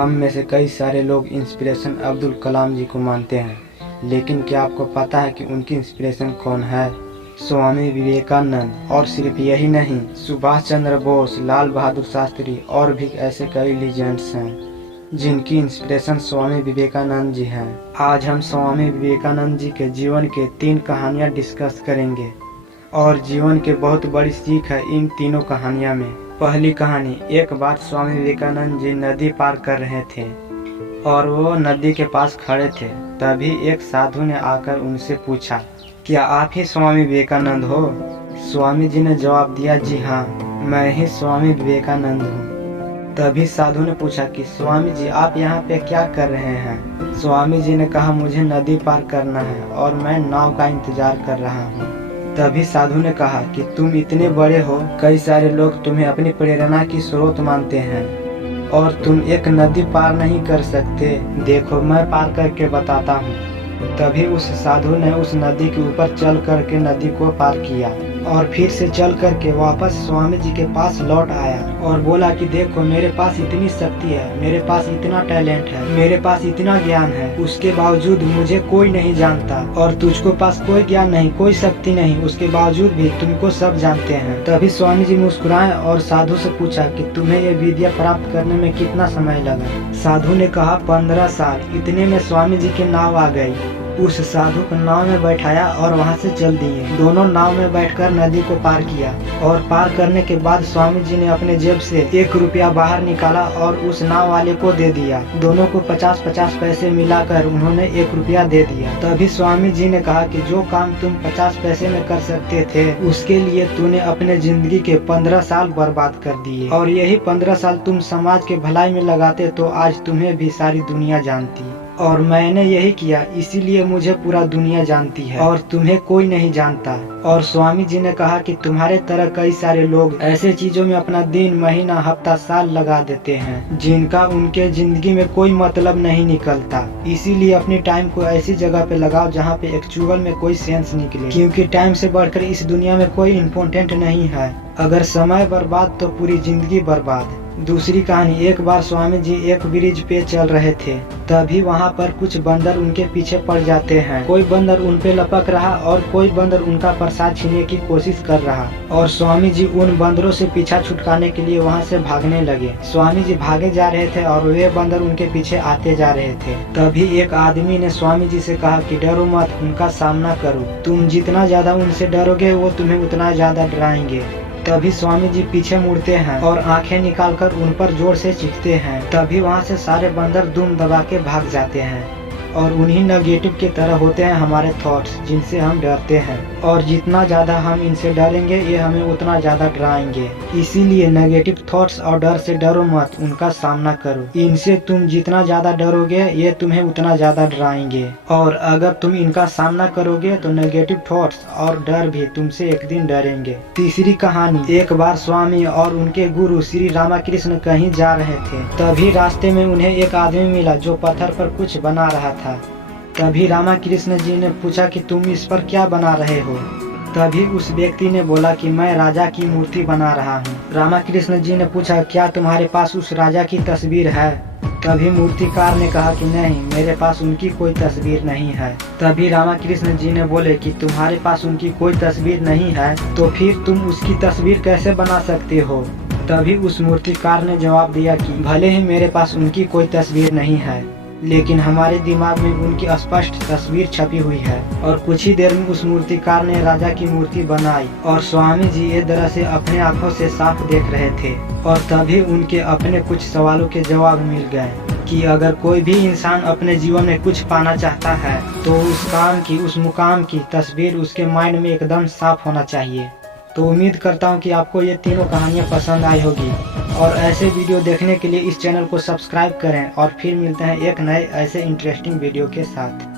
हम में से कई सारे लोग इंस्पिरेशन अब्दुल कलाम जी को मानते हैं, लेकिन क्या आपको पता है कि उनकी इंस्पिरेशन कौन है? स्वामी विवेकानंद। और सिर्फ यही नहीं, सुभाष चंद्र बोस, लाल बहादुर शास्त्री और भी ऐसे कई लीजेंड्स हैं जिनकी इंस्पिरेशन स्वामी विवेकानंद जी हैं। आज हम स्वामी विवेकानंद जी के जीवन के 3 कहानियाँ डिस्कस करेंगे और जीवन के बहुत बड़ी सीख है इन तीनों कहानियों में। पहली कहानी, एक बार स्वामी विवेकानंद जी नदी पार कर रहे थे और वो नदी के पास खड़े थे। तभी एक साधु ने आकर उनसे पूछा, क्या आप ही स्वामी विवेकानंद हो? स्वामी जी ने जवाब दिया, जी हाँ, मैं ही स्वामी विवेकानंद हूँ। तभी साधु ने पूछा कि स्वामी जी आप यहाँ पे क्या कर रहे हैं? स्वामी जी ने कहा, मुझे नदी पार करना है और मैं नाव का इंतजार कर रहा हूँ। तभी साधु ने कहा कि तुम इतने बड़े हो, कई सारे लोग तुम्हें अपनी प्रेरणा की स्रोत मानते हैं और तुम एक नदी पार नहीं कर सकते। देखो मैं पार करके बताता हूँ। तभी उस साधु ने उस नदी के ऊपर चल करके नदी को पार किया और फिर से चल करके वापस स्वामी जी के पास लौट आया और बोला कि देखो मेरे पास इतनी शक्ति है, मेरे पास इतना टैलेंट है, मेरे पास इतना ज्ञान है, उसके बावजूद मुझे कोई नहीं जानता और तुझको पास कोई ज्ञान नहीं, कोई शक्ति नहीं, उसके बावजूद भी तुमको सब जानते हैं। तभी स्वामी जी मुस्कुराए और साधु से पूछा कि तुम्हें ये विद्या प्राप्त करने में कितना समय लगा? साधु ने कहा 15 साल। इतने में स्वामी जी की नाव आ गई। उस साधु को नाव में बैठाया और वहां से चल दिए। दोनों नाव में बैठकर नदी को पार किया और पार करने के बाद स्वामी जी ने अपने जेब से 1 रुपया बाहर निकाला और उस नाव वाले को दे दिया। दोनों को 50-50 पैसे मिलाकर उन्होंने 1 रुपया दे दिया। तभी स्वामी जी ने कहा कि जो काम तुम 50 पैसे में कर सकते थे, उसके लिए तूने अपने जिंदगी के 15 साल बर्बाद कर दिए और यही 15 साल तुम समाज के भलाई में लगाते तो आज तुम्हें भी सारी दुनिया जानती। और मैंने यही किया, इसीलिए मुझे पूरा दुनिया जानती है और तुम्हें कोई नहीं जानता। और स्वामी जी ने कहा कि तुम्हारे तरह कई सारे लोग ऐसे चीजों में अपना दिन, महीना, हफ्ता, साल लगा देते हैं जिनका उनके जिंदगी में कोई मतलब नहीं निकलता। इसीलिए अपनी टाइम को ऐसी जगह पे लगाओ जहाँ पे एक्चुअल में कोई सेंस निकले, क्योंकि टाइम से बढ़कर इस दुनिया में कोई इम्पोर्टेंट नहीं है। अगर समय बर्बाद तो पूरी जिंदगी बर्बाद। दूसरी कहानी, एक बार स्वामी जी एक ब्रिज पे चल रहे थे। तभी वहाँ पर कुछ बंदर उनके पीछे पड़ जाते हैं। कोई बंदर उन पे लपक रहा और कोई बंदर उनका प्रसाद छीनने की कोशिश कर रहा और स्वामी जी उन बंदरों से पीछा छुटकाने के लिए वहाँ से भागने लगे। स्वामी जी भागे जा रहे थे और वे बंदर उनके पीछे आते जा रहे थे। तभी एक आदमी ने स्वामी जी से कहा कि डरो मत, उनका सामना करो। तुम जितना ज्यादा उनसे डरोगे वो तुम्हें उतना ज्यादा डराएंगे। तभी स्वामी जी पीछे मुड़ते हैं और आंखें निकालकर उन पर जोर से चीखते हैं। तभी वहां से सारे बंदर दुम दबा के भाग जाते हैं और उन्हीं नेगेटिव की तरह होते हैं हमारे थॉट्स, जिनसे हम डरते हैं और जितना ज्यादा हम इनसे डरेंगे ये हमें उतना ज्यादा डराएंगे। इसीलिए नेगेटिव थॉट्स और डर से डरो मत, उनका सामना करो। इनसे तुम जितना ज्यादा डरोगे ये तुम्हें उतना ज्यादा डराएंगे और अगर तुम इनका सामना करोगे तो नेगेटिव थॉट्स और डर भी तुमसे एक दिन डरेंगे। तीसरी कहानी, एक बार स्वामी और उनके गुरु श्री रामकृष्ण कहीं जा रहे थे। तभी रास्ते में उन्हें एक आदमी मिला जो पत्थर पर कुछ बना रहा था। तभी रामकृष्ण जी ने पूछा कि तुम इस पर क्या बना रहे हो? तभी उस व्यक्ति ने बोला कि मैं राजा की मूर्ति बना रहा हूँ। रामकृष्ण जी ने पूछा, क्या तुम्हारे पास उस राजा की तस्वीर है? तभी मूर्तिकार ने कहा कि नहीं, मेरे पास उनकी कोई तस्वीर नहीं है। तभी रामकृष्ण जी ने बोले कि तुम्हारे पास उनकी कोई तस्वीर नहीं है तो फिर तुम उसकी तस्वीर कैसे बना सकते हो? तभी उस मूर्तिकार ने जवाब दिया कि भले ही मेरे पास उनकी कोई तस्वीर नहीं है, लेकिन हमारे दिमाग में उनकी स्पष्ट तस्वीर छपी हुई है। और कुछ ही देर में उस मूर्तिकार ने राजा की मूर्ति बनाई और स्वामी जी ये तरह से अपने आंखों से साफ देख रहे थे। और तभी उनके अपने कुछ सवालों के जवाब मिल गए कि अगर कोई भी इंसान अपने जीवन में कुछ पाना चाहता है तो उस काम की, उस मुकाम की तस्वीर उसके माइंड में एकदम साफ होना चाहिए। तो उम्मीद करता हूँ कि आपको ये तीनों कहानियाँ पसंद आई होगी और ऐसे वीडियो देखने के लिए इस चैनल को सब्सक्राइब करें और फिर मिलते हैं एक नए ऐसे इंटरेस्टिंग वीडियो के साथ।